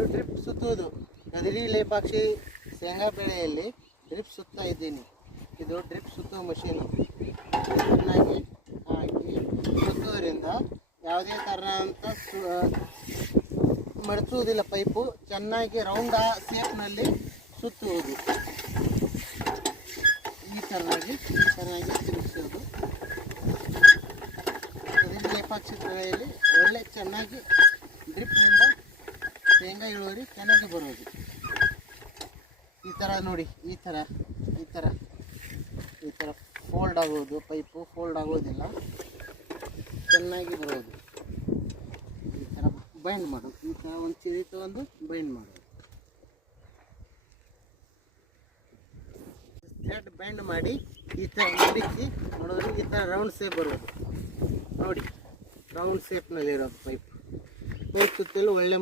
ಇದು ಡ್ರಿಪ್ ಸುತ್ತುವುದು. ಗದಿರಿ ಲೇಪಾಕ್ಷಿ ಶೇಂಗಾ ಬೆಳೆಯಲ್ಲಿ ಡ್ರಿಪ್ ಸುತ್ತಾ ಇದ್ದೀನಿ. ಇದು ಡ್ರಿಪ್ ಸುತ್ತುವ ಮಷೀನು. ಚೆನ್ನಾಗಿ ಹಾಕಿ ಸುತ್ತುವುದರಿಂದ ಯಾವುದೇ ಥರದಂಥ ಮಡಚುವುದಿಲ್ಲ. ಪೈಪು ಚೆನ್ನಾಗಿ ರೌಂಡ್ ಶೇಪ್ನಲ್ಲಿ ಸುತ್ತುವುದು. ಈ ಥರನಾಗಿ ತಿರುಗಿಸೋದು. ಗದಿರಿ ಲೇಪಾಕ್ಷಿ ಬೆಳೆಯಲ್ಲಿ ಒಳ್ಳೆ ಚೆನ್ನಾಗಿ ಡ್ರಿಪ್ನಿಂದ ಶೇಂಗಾ ಇಳುವರಿ ಚೆನ್ನಾಗಿ ಬರೋದು. ಈ ಥರ ನೋಡಿ, ಈ ಥರ ಫೋಲ್ಡ್ ಆಗೋದು. ಪೈಪು ಫೋಲ್ಡ್ ಆಗೋದಿಲ್ಲ, ಚೆನ್ನಾಗಿ ಬರೋದು. ಈ ಥರ ಬೈಂಡ್ ಮಾಡೋದು. ಈ ಥರ ಒಂದು ಚಿರಿ ತಗೊಂಡು ಬೈಂಡ್ ಮಾಡೋದು. ಥ್ರೆಡ್ ಬೈಂಡ್ ಮಾಡಿ ಈ ಥರ ಮಡಿಸಿ ನೋಡಿದ್ರೆ ಈ ಥರ ರೌಂಡ್ ಶೇಪ್ ಬರೋದು. ನೋಡಿ, ರೌಂಡ್ ಶೇಪ್ನಲ್ಲಿರೋದು ಪೈಪ್ ಸುತ್ತಲೂ ಒಳ್ಳೆ